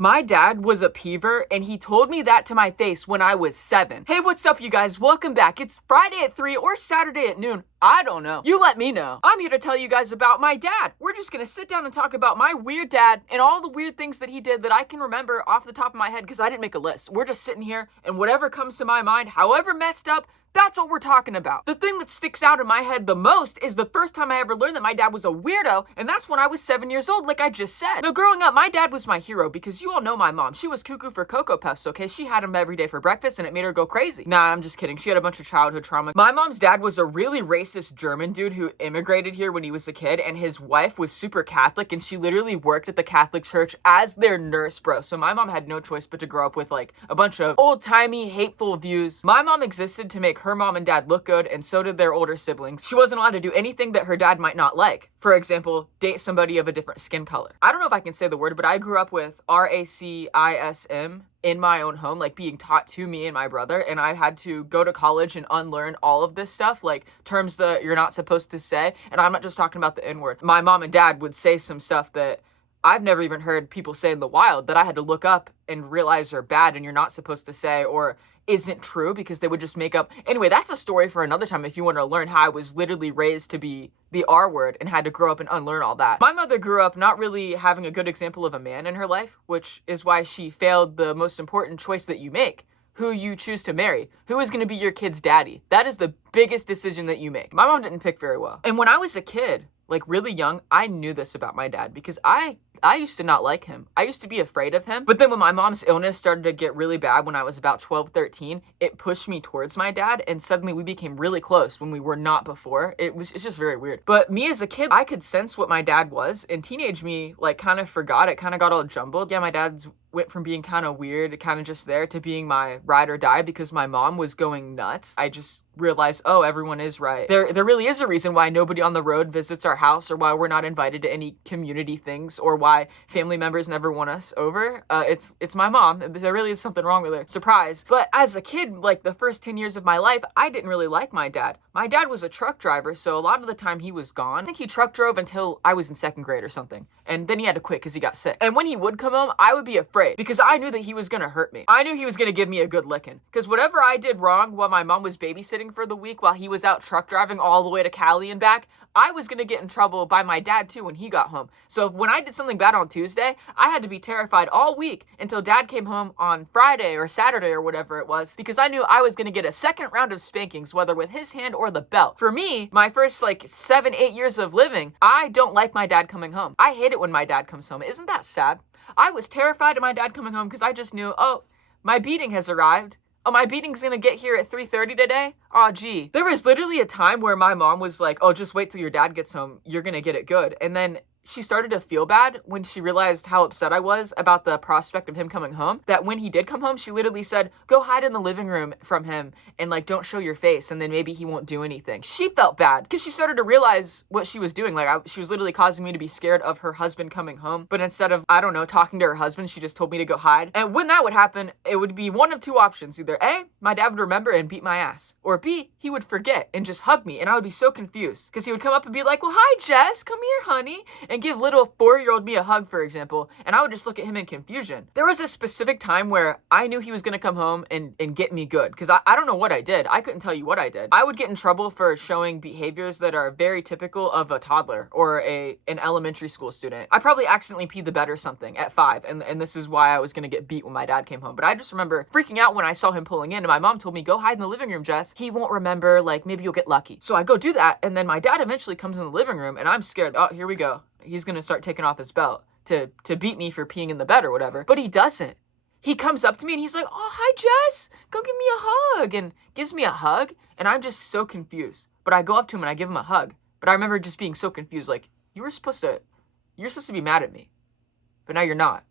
My dad was a peever, and he told me that to my face when I was 7. Hey, what's up, you guys? Welcome back. It's Friday at 3 or Saturday at noon. I don't know. You let me know. I'm here to tell you guys about my dad. We're just gonna sit down and talk about my weird dad and all the weird things that he did that I can remember off the top of my head because I didn't make a list. We're just sitting here, and whatever comes to my mind, however messed up, that's what we're talking about. The thing that sticks out in my head the most is the first time I ever learned that my dad was a weirdo, and that's when I was 7 years old, like I just said. Now, growing up, my dad was my hero because you all know my mom. She was cuckoo for Cocoa Puffs, okay? She had him every day for breakfast, and it made her go crazy. Nah, I'm just kidding. She had a bunch of childhood trauma. My mom's dad was a really racist German dude who immigrated here when he was a kid, and his wife was super Catholic, and she literally worked at the Catholic Church as their nurse, bro. So my mom had no choice but to grow up with, like, a bunch of old-timey, hateful views. My mom existed to make her mom and dad look good, and so did their older siblings. She wasn't allowed to do anything that her dad might not like. For example, date somebody of a different skin color. I don't know if I can say the word, but I grew up with racism in my own home, like being taught to me and my brother, and I had to go to college and unlearn all of this stuff, like terms that you're not supposed to say, and I'm not just talking about the N-word. My mom and dad would say some stuff that I've never even heard people say in the wild that I had to look up and realize are bad and you're not supposed to say, or isn't true, because they would just make up. Anyway, that's a story for another time if you want to learn how I was literally raised to be the R word and had to grow up and unlearn all that. My mother grew up not really having a good example of a man in her life, which is why she failed the most important choice that you make. Who you choose to marry. Who is going to be your kid's daddy? That is the biggest decision that you make. My mom didn't pick very well. And when I was a kid, like really young, I knew this about my dad because I used to not like him. I used to be afraid of him. But then when my mom's illness started to get really bad when I was about 12, 13, it pushed me towards my dad, and suddenly we became really close when we were not before. It's just very weird. But me as a kid, I could sense what my dad was, and teenage me like kind of forgot. It kind of got all jumbled. Yeah, my dad's went from being kind of weird, kind of just there, to being my ride or die because my mom was going nuts. I just realized, oh, everyone is right. There really is a reason why nobody on the road visits our house, or why we're not invited to any community things, or why family members never want us over. It's my mom. There really is something wrong with her. Surprise. But as a kid, like the first 10 years of my life, I didn't really like my dad. My dad was a truck driver, so a lot of the time he was gone. I think he truck drove until I was in second grade or something. And then he had to quit because he got sick. And when he would come home, I would be afraid because I knew that he was going to hurt me. I knew he was going to give me a good licking. Because whatever I did wrong while my mom was babysitting for the week while he was out truck driving all the way to Cali and back, I was going to get in trouble by my dad too when he got home. So when I did something bad on Tuesday, I had to be terrified all week until dad came home on Friday or Saturday or whatever it was, because I knew I was going to get a second round of spankings, whether with his hand or the belt. For me, my first like 7, 8 years of living, I don't like my dad coming home. I hate it when my dad comes home. Isn't that sad? I was terrified of my dad coming home because I just knew, oh, my beating has arrived. Oh, my beating's gonna get here at 3:30 today? Aw, gee. There was literally a time where my mom was like, oh, just wait till your dad gets home. You're gonna get it good. And then she started to feel bad when she realized how upset I was about the prospect of him coming home, that when he did come home, she literally said, go hide in the living room from him and like don't show your face, and then maybe he won't do anything. She felt bad because she started to realize what she was doing. Like she was literally causing me to be scared of her husband coming home. But instead of, I don't know, talking to her husband, she just told me to go hide. And when that would happen, it would be one of two options. Either A, my dad would remember and beat my ass, or B, he would forget and just hug me, and I would be so confused because he would come up and be like, well, hi, Jess, come here, honey, and give little 4-year-old me a hug, for example, and I would just look at him in confusion. There was a specific time where I knew he was gonna come home and get me good, because I don't know what I did. I couldn't tell you what I did. I would get in trouble for showing behaviors that are very typical of a toddler or an elementary school student. I probably accidentally peed the bed or something at 5, and this is why I was gonna get beat when my dad came home. But I just remember freaking out when I saw him pulling in, and my mom told me, go hide in the living room, Jess. He won't remember, like maybe you'll get lucky. So I go do that, and then my dad eventually comes in the living room, and I'm scared. Oh, here we go. He's gonna start taking off his belt to beat me for peeing in the bed or whatever. But he doesn't. He comes up to me and he's like, oh, hi, Jess. Go give me a hug. And gives me a hug. And I'm just so confused. But I go up to him and I give him a hug. But I remember just being so confused. Like, you're supposed to be mad at me. But now you're not.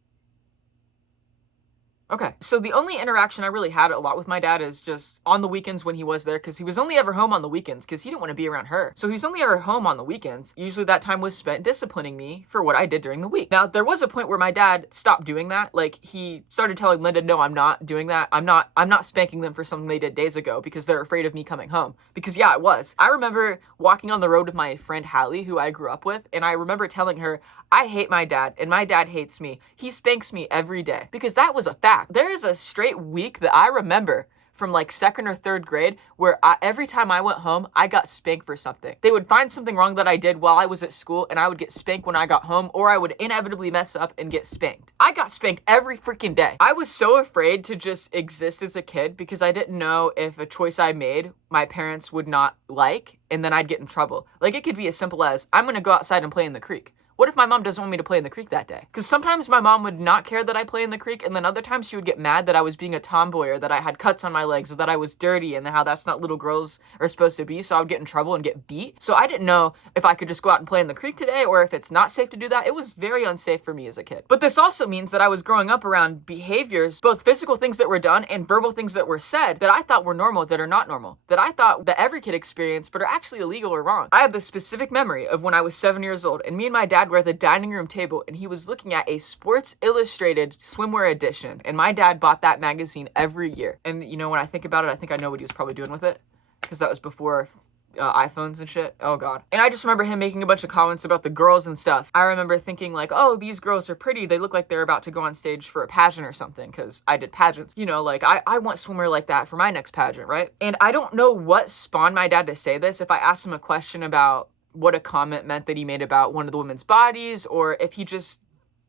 Okay, so the only interaction I really had a lot with my dad is just on the weekends when he was there, because he was only ever home on the weekends because he didn't want to be around her. So he's only ever home on the weekends. Usually that time was spent disciplining me for what I did during the week. Now, there was a point where my dad stopped doing that. Like, he started telling Linda, no, I'm not doing that. I'm not spanking them for something they did days ago because they're afraid of me coming home. Because yeah, it was. I remember walking on the road with my friend Hallie, who I grew up with, and I remember telling her, I hate my dad and my dad hates me. He spanks me every day, because that was a fact. There is a straight week that I remember from like 2nd or 3rd grade where every time I went home, I got spanked for something. They would find something wrong that I did while I was at school, and I would get spanked when I got home, or I would inevitably mess up and get spanked. I got spanked every freaking day. I was so afraid to just exist as a kid because I didn't know if a choice I made my parents would not like, and then I'd get in trouble. Like, it could be as simple as, I'm gonna go outside and play in the creek. What if my mom doesn't want me to play in the creek that day? Because sometimes my mom would not care that I play in the creek, and then other times she would get mad that I was being a tomboy, or that I had cuts on my legs, or that I was dirty, and how that's not little girls are supposed to be, so I would get in trouble and get beat. So I didn't know if I could just go out and play in the creek today, or if it's not safe to do that. It was very unsafe for me as a kid. But this also means that I was growing up around behaviors, both physical things that were done and verbal things that were said, that I thought were normal that are not normal, that I thought that every kid experienced but are actually illegal or wrong. I have this specific memory of when I was 7 years old, and me and my dad were at the dining room table, and he was looking at a Sports Illustrated swimwear edition, and my dad bought that magazine every year. And you know, when I think about it, I think I know what he was probably doing with it, because that was before iPhones and shit. Oh god. And I just remember him making a bunch of comments about the girls and stuff. I remember thinking like, oh, these girls are pretty, they look like they're about to go on stage for a pageant or something, because I did pageants. You know, like I want swimwear like that for my next pageant, right? And I don't know what spawned my dad to say this. If I asked him a question about what a comment meant that he made about one of the women's bodies, or if he just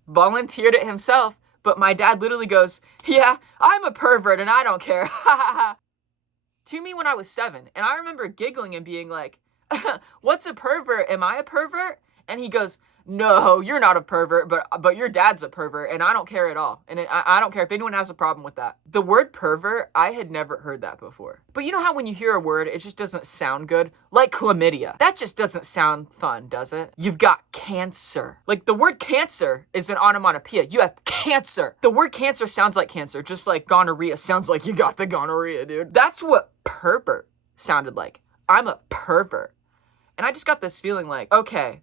volunteered it himself. But my dad literally goes, yeah, I'm a pervert and I don't care. To me when I was 7. And I remember giggling and being like, what's a pervert? Am I a pervert? And he goes, no, you're not a pervert, but your dad's a pervert, and I don't care at all. And I don't care if anyone has a problem with that. The word pervert, I had never heard that before. But you know how when you hear a word, it just doesn't sound good? Like chlamydia. That just doesn't sound fun, does it? You've got cancer. Like, the word cancer is an onomatopoeia. You have cancer. The word cancer sounds like cancer, just like gonorrhea sounds like you got the gonorrhea, dude. That's what pervert sounded like. I'm a pervert. And I just got this feeling like, okay,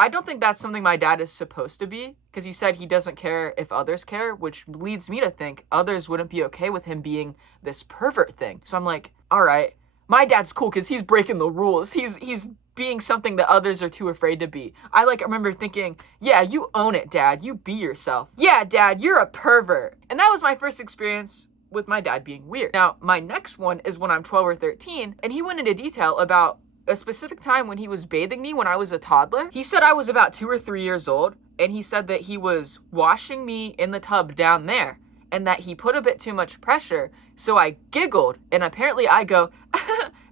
I don't think that's something my dad is supposed to be, because he said he doesn't care if others care, which leads me to think others wouldn't be okay with him being this pervert thing. So I'm like, all right, my dad's cool because he's breaking the rules. He's being something that others are too afraid to be. I remember thinking, yeah, you own it, Dad. You be yourself. Yeah, Dad, you're a pervert. And that was my first experience with my dad being weird. Now, my next one is when I'm 12 or 13, and he went into detail about a specific time when he was bathing me when I was a toddler. He said I was about 2 or 3 years old, and he said that he was washing me in the tub down there, and that he put a bit too much pressure, so I giggled, and apparently I go,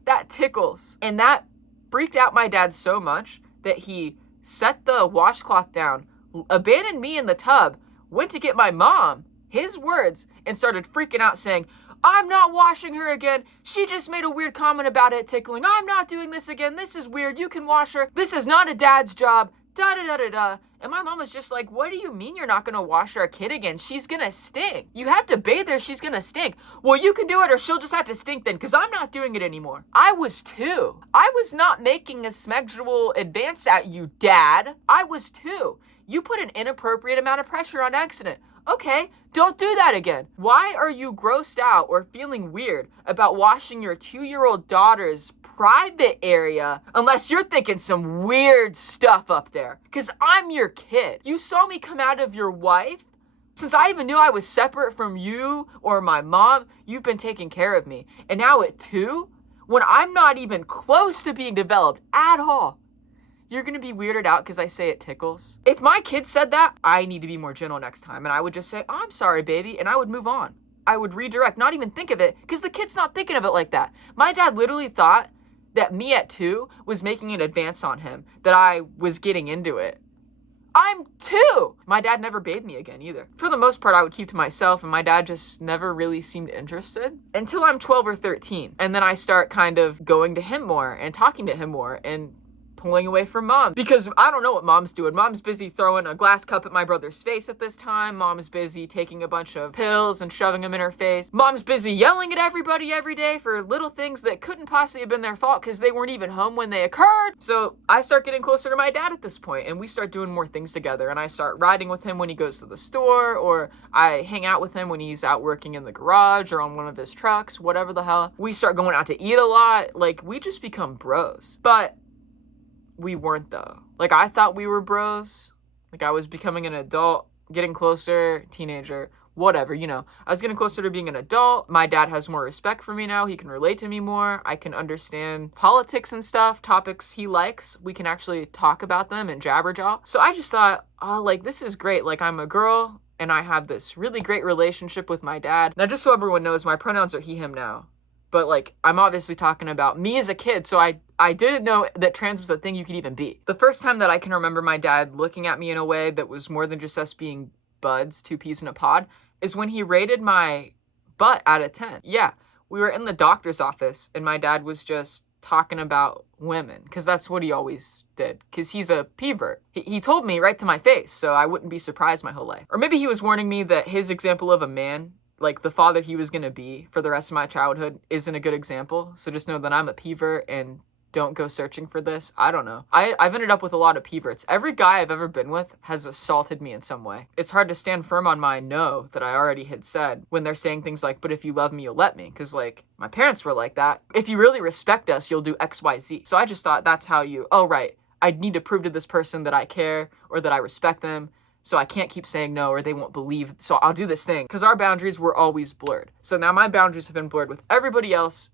that tickles. And that freaked out my dad so much that he set the washcloth down, abandoned me in the tub, went to get my mom, his words, and started freaking out saying, I'm not washing her again. She just made a weird comment about it tickling. I'm not doing this again. This is weird. You can wash her. This is not a dad's job. Da da da da da. And my mom was just like, what do you mean you're not gonna wash our kid again? She's gonna stink. You have to bathe her. She's gonna stink. Well, you can do it or she'll just have to stink then, because I'm not doing it anymore. I was 2. I was not making a sexual advance at you, Dad. I was 2. You put an inappropriate amount of pressure on accident. Okay, don't do that again. Why are you grossed out or feeling weird about washing your 2-year-old daughter's private area unless you're thinking some weird stuff up there? Because I'm your kid. You saw me come out of your wife. Since I even knew I was separate from you or my mom, you've been taking care of me. And now at 2, when I'm not even close to being developed at all, you're gonna be weirded out because I say it tickles. If my kid said that, I need to be more gentle next time. And I would just say, oh, I'm sorry, baby. And I would move on. I would redirect, not even think of it, because the kid's not thinking of it like that. My dad literally thought that me at 2 was making an advance on him, that I was getting into it. I'm 2! My dad never bathed me again either. For the most part, I would keep to myself, and my dad just never really seemed interested until I'm 12 or 13. And then I start kind of going to him more and talking to him more and pulling away from mom because I don't know what mom's doing. Mom's busy throwing a glass cup at my brother's face at this time. Mom's busy taking a bunch of pills and shoving them in her face. Mom's busy yelling at everybody every day for little things that couldn't possibly have been their fault because they weren't even home when they occurred. So I start getting closer to my dad at this point, and we start doing more things together, and I start riding with him when he goes to the store, or I hang out with him when he's out working in the garage or on one of his trucks, whatever the hell. We start going out to eat a lot. Like, we just become bros. But we weren't, though. Like, I thought we were bros. Like, I was becoming an adult, getting closer, teenager, whatever, you know. I was getting closer to being an adult. My dad has more respect for me now. He can relate to me more. I can understand politics and stuff, topics he likes. We can actually talk about them and jabberjaw. So I just thought, oh, like, this is great. Like, I'm a girl, and I have this really great relationship with my dad. Now, just so everyone knows, my pronouns are he, him now. But, like, I'm obviously talking about me as a kid, so I didn't know that trans was a thing you could even be. The first time that I can remember my dad looking at me in a way that was more than just us being buds, two peas in a pod, is when he rated my butt out of 10. Yeah, we were in the doctor's office, and my dad was just talking about women, because that's what he always did, because he's a pervert. He told me right to my face, so I wouldn't be surprised my whole life. Or maybe he was warning me that his example of a man, like the father he was going to be for the rest of my childhood, isn't a good example. So just know that I'm a pervert and don't go searching for this. I don't know. I've ended up with a lot of perverts. Every guy I've ever been with has assaulted me in some way. It's hard to stand firm on my no that I already had said when they're saying things like, but if you love me, you'll let me. Because, like, my parents were like that. If you really respect us, you'll do X, Y, Z. So I just thought that's how you, oh, right, I need to prove to this person that I care or that I respect them. So I can't keep saying no or they won't believe. So I'll do this thing. Because our boundaries were always blurred. So now my boundaries have been blurred with everybody else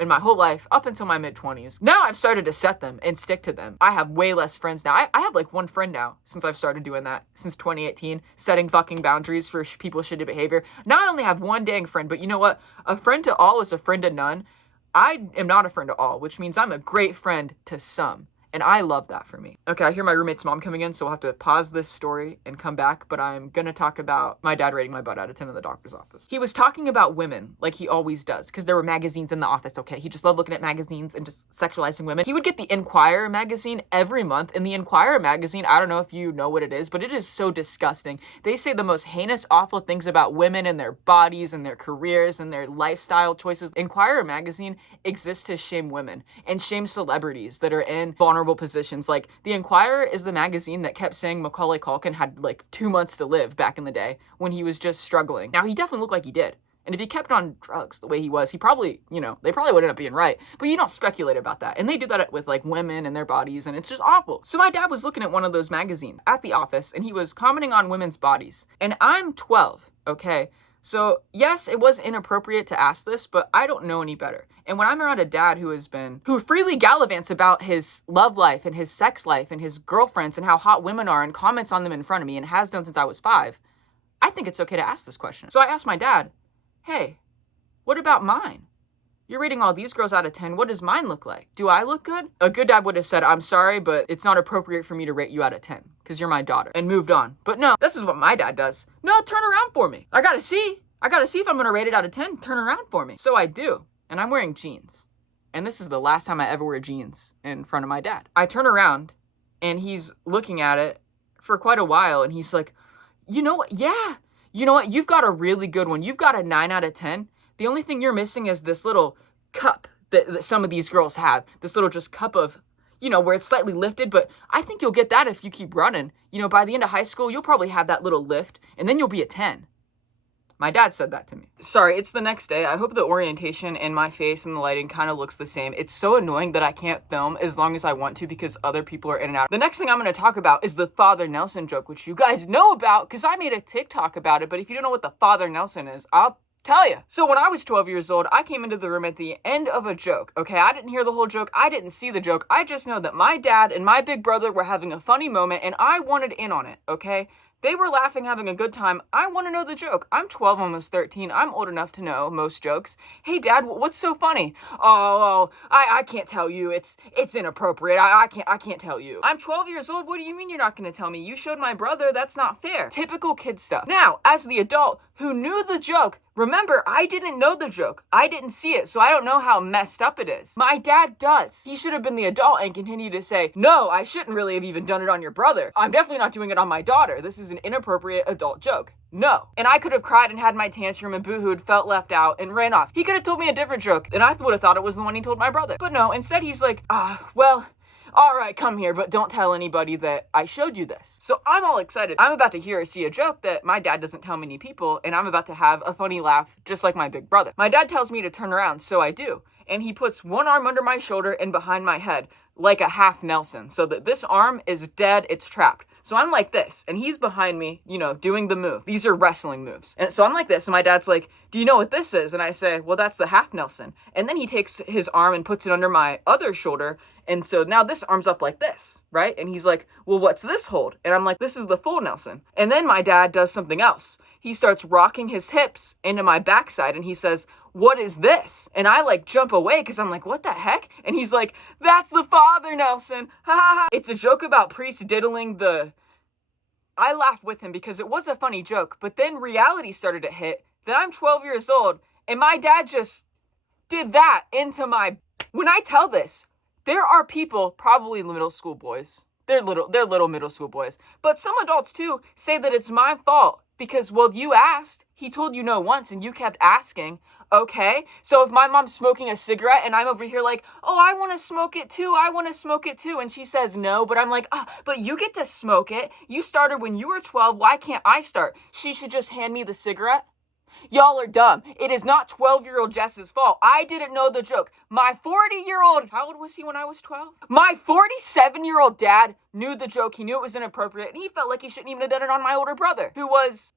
in my whole life up until my mid-20s. Now I've started to set them and stick to them. I have way less friends now. I have like one friend now since I've started doing that, since 2018, setting fucking boundaries for people's shitty behavior. Now I only have one dang friend, but you know what? A friend to all is a friend to none. I am not a friend to all, which means I'm a great friend to some. And I love that for me. Okay, I hear my roommate's mom coming in, so we'll have to pause this story and come back, but I'm gonna talk about my dad rating my butt out of 10 in the doctor's office. He was talking about women, like he always does, because there were magazines in the office, okay? He just loved looking at magazines and just sexualizing women. He would get the Inquirer magazine every month, and the Inquirer magazine, I don't know if you know what it is, but it is so disgusting. They say the most heinous, awful things about women and their bodies and their careers and their lifestyle choices. Inquirer magazine exists to shame women and shame celebrities that are in vulnerable positions. Like, the Inquirer is the magazine that kept saying Macaulay Culkin had like 2 months to live back in the day when he was just struggling. Now, he definitely looked like he did. And if he kept on drugs the way he was, he probably, you know, they probably would end up being right. But you don't speculate about that. And they do that with like women and their bodies, and it's just awful. So my dad was looking at one of those magazines at the office, and he was commenting on women's bodies. And I'm 12, okay? So yes, it was inappropriate to ask this, but I don't know any better. And when I'm around a dad who freely gallivants about his love life and his sex life and his girlfriends and how hot women are and comments on them in front of me and has done since I was 5, I think it's okay to ask this question. So I asked my dad, hey, what about mine? You're rating all these girls out of 10. What does mine look like? Do I look good? A good dad would have said, I'm sorry, but it's not appropriate for me to rate you out of 10 because you're my daughter, and moved on. But no, this is what my dad does. No, turn around for me. I gotta see if I'm gonna rate it out of 10. Turn around for me. So I do, and I'm wearing jeans. And this is the last time I ever wear jeans in front of my dad. I turn around, and he's looking at it for quite a while, and he's like, you know what? Yeah, you know what? You've got a really good one. You've got a 9 out of 10. The only thing you're missing is this little cup that some of these girls have. This little just cup of, you know, where it's slightly lifted, but I think you'll get that if you keep running. You know, by the end of high school, you'll probably have that little lift, and then you'll be a 10. My dad said that to me. Sorry, it's the next day. I hope the orientation and my face and the lighting kind of looks the same. It's so annoying that I can't film as long as I want to because other people are in and out. The next thing I'm going to talk about is the Father Nelson joke, which you guys know about because I made a TikTok about it, but if you don't know what the Father Nelson is, I'll tell you. So when I was 12 years old, I came into the room at the end of a joke, okay? I didn't hear the whole joke. I didn't see the joke. I just know that my dad and my big brother were having a funny moment, and I wanted in on it, okay? They were laughing, having a good time. I want to know the joke. I'm 12, almost 13. I'm old enough to know most jokes. Hey, Dad, what's so funny? I can't tell you. It's inappropriate. I can't tell you. I'm 12 years old. What do you mean you're not going to tell me? You showed my brother. That's not fair. Typical kid stuff. Now, as the adult who knew the joke Remember, I didn't know the joke. I didn't see it, so I don't know how messed up it is. My dad does. He should have been the adult and continued to say, no, I shouldn't really have even done it on your brother. I'm definitely not doing it on my daughter. This is an inappropriate adult joke. No. And I could have cried and had my tantrum and boohooed, felt left out, and ran off. He could have told me a different joke, and I would have thought it was the one he told my brother. But no, instead he's like, well, all right, come here, but don't tell anybody that I showed you this. So I'm all excited. I'm about to hear or see a joke that my dad doesn't tell many people, and I'm about to have a funny laugh just like my big brother. My dad tells me to turn around, so I do. And he puts one arm under my shoulder and behind my head, like a half Nelson, so that this arm is dead, it's trapped. So I'm like this, and he's behind me, doing the move. These are wrestling moves. And so I'm like this, and my dad's like, do you know what this is? And I say, well, that's the half Nelson. And then he takes his arm and puts it under my other shoulder, and so now this arm's up like this, right? And he's like, well, what's this hold? And I'm like, this is the full Nelson. And then my dad does something else. He starts rocking his hips into my backside, and he says, what is this? And I jump away because I'm like, what the heck? And he's like, that's the father Nelson. Ha ha ha. It's a joke about priests diddling the... I laughed with him because it was a funny joke, but then reality started to hit that I'm 12 years old and my dad just did that into my... When I tell this, there are people, probably middle school boys. They're little middle school boys. But some adults too say that it's my fault because, well, you asked. He told you no once and you kept asking. Okay, so if my mom's smoking a cigarette and I'm over here like, oh, I want to smoke it too, and she says no, but I'm like, but you get to smoke it. You started when you were 12, why can't I start? She should just hand me the cigarette? Y'all are dumb. It is not 12-year-old Jess's fault. I didn't know the joke. My 40-year-old, how old was he when I was 12? My 47-year-old dad knew the joke. He knew it was inappropriate, and he felt like he shouldn't even have done it on my older brother, who was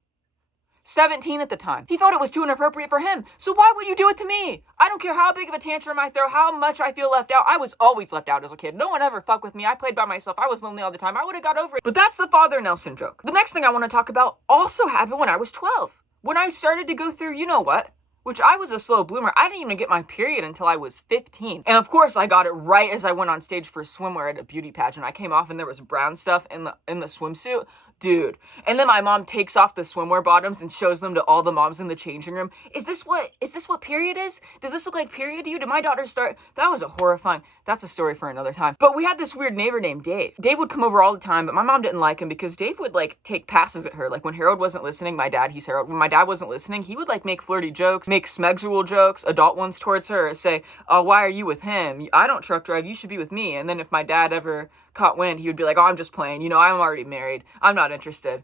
17 at the time. He thought it was too inappropriate for him. So why would you do it to me? I don't care how big of a tantrum I throw, how much I feel left out. I was always left out as a kid. No one ever fucked with me. I played by myself. I was lonely all the time. I would have got over it. But that's the Father Nelson joke. The next thing I want to talk about also happened when I was 12. When I started to go through, you know what? Which I was a slow bloomer. I didn't even get my period until I was 15. And of course, I got it right as I went on stage for swimwear at a beauty pageant. I came off and there was brown stuff in the swimsuit. Dude. And then my mom takes off the swimwear bottoms and shows them to all the moms in the changing room. Is this what period is? Does this look like period to you? Did my daughter start? That was a horrifying. That's a story for another time. But we had this weird neighbor named Dave. Dave would come over all the time, but my mom didn't like him because Dave would take passes at her. Like when Harold wasn't listening, he's Harold. When my dad wasn't listening, he would make flirty jokes, make smexual jokes, adult ones towards her, say, oh, why are you with him? I don't truck drive. You should be with me. And then if my dad ever caught wind, he would be like, oh, I'm just playing. I'm already married. I'm not interested.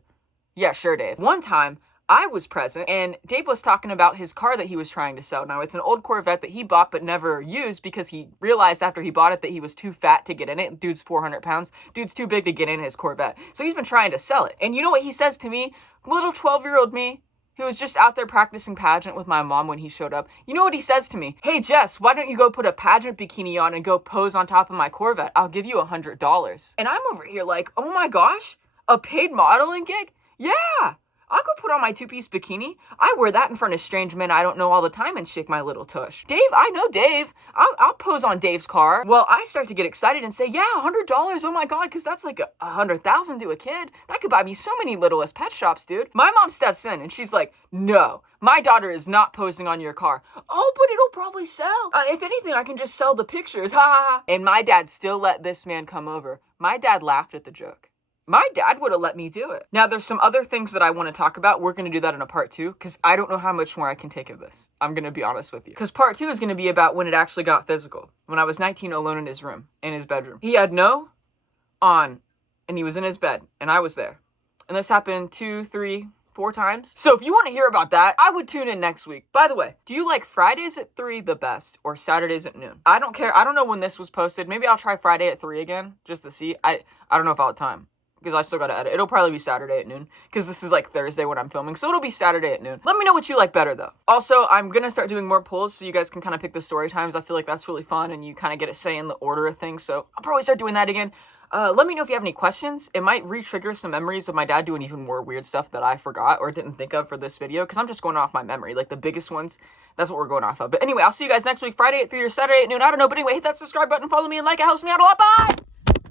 Yeah, sure, Dave. One time, I was present, and Dave was talking about his car that he was trying to sell. Now, it's an old Corvette that he bought but never used because he realized after he bought it that he was too fat to get in it. Dude's 400 pounds. Dude's too big to get in his Corvette. So he's been trying to sell it. And you know what he says to me? Little 12-year-old me, who was just out there practicing pageant with my mom when he showed up. You know what he says to me? Hey, Jess, why don't you go put a pageant bikini on and go pose on top of my Corvette? I'll give you $100. And I'm over here like, oh my gosh, a paid modeling gig? Yeah. I'll go put on my two-piece bikini. I wear that in front of strange men I don't know all the time and shake my little tush. Dave, I know Dave. I'll pose on Dave's car. Well, I start to get excited and say, yeah, $100. Oh my God, because that's like $100,000 to a kid. That could buy me so many Littlest pet shops, dude. My mom steps in and she's like, no, my daughter is not posing on your car. Oh, but it'll probably sell. If anything, I can just sell the pictures. Ha ha ha. And my dad still let this man come over. My dad laughed at the joke. My dad would have let me do it. Now, there's some other things that I want to talk about. We're going to do that in a part 2 because I don't know how much more I can take of this. I'm going to be honest with you. Because part 2 is going to be about when it actually got physical. When I was 19, alone in his room, in his bedroom. He had no on, and he was in his bed, and I was there. And this happened 2, 3, 4 times. So if you want to hear about that, I would tune in next week. By the way, do you like Fridays at 3 the best or Saturdays at noon? I don't care. I don't know when this was posted. Maybe I'll try Friday at 3 again just to see. I don't know if I'll have time. Because I still gotta edit. It'll probably be Saturday at noon. Because this is Thursday when I'm filming. So it'll be Saturday at noon. Let me know what you like better though. Also, I'm gonna start doing more polls so you guys can kind of pick the story times. I feel like that's really fun and you kind of get a say in the order of things. So I'll probably start doing that again. Let me know if you have any questions. It might re-trigger some memories of my dad doing even more weird stuff that I forgot or didn't think of for this video. Because I'm just going off my memory. The biggest ones. That's what we're going off of. But anyway, I'll see you guys next week. Friday at 3 or Saturday at noon. I don't know. But anyway, hit that subscribe button. Follow me and like it. Helps me out a lot. Bye!